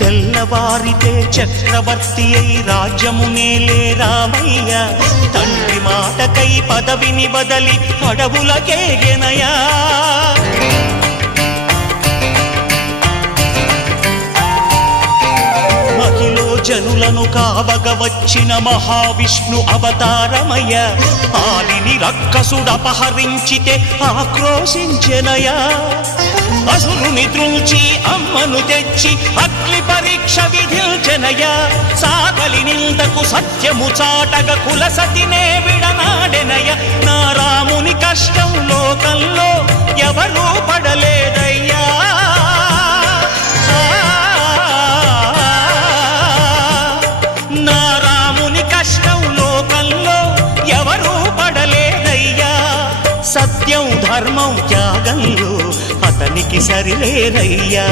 తెల్లవారితే చక్రవర్తి అయి రాజ్యమునేలే రామయ్య తండ్రి మాటకై పదవిని బదలి అడవులకేగెనయా మహిలో జనులను కావగ వచ్చిన మహావిష్ణు అవతారమయ్య ఆలిని రక్కసుడపహరించితే ఆక్రోశించెనయా అసురుని త్రుంచి అమ్మను తెచ్చి అగ్ని పరీక్ష విధించెనయ సాగలి నిందకు సత్యము చాటగ కులసతినే విడనాడెనయ నా రాముని కష్టం లోకంలో ఎవరూ పడలేదయ్యా నా రాముని కష్టం లోకంలో ఎవరూ పడలేదయ్యా సత్యం ధర్మం త్యాగంలో అతనికి సరిలేరయ్యా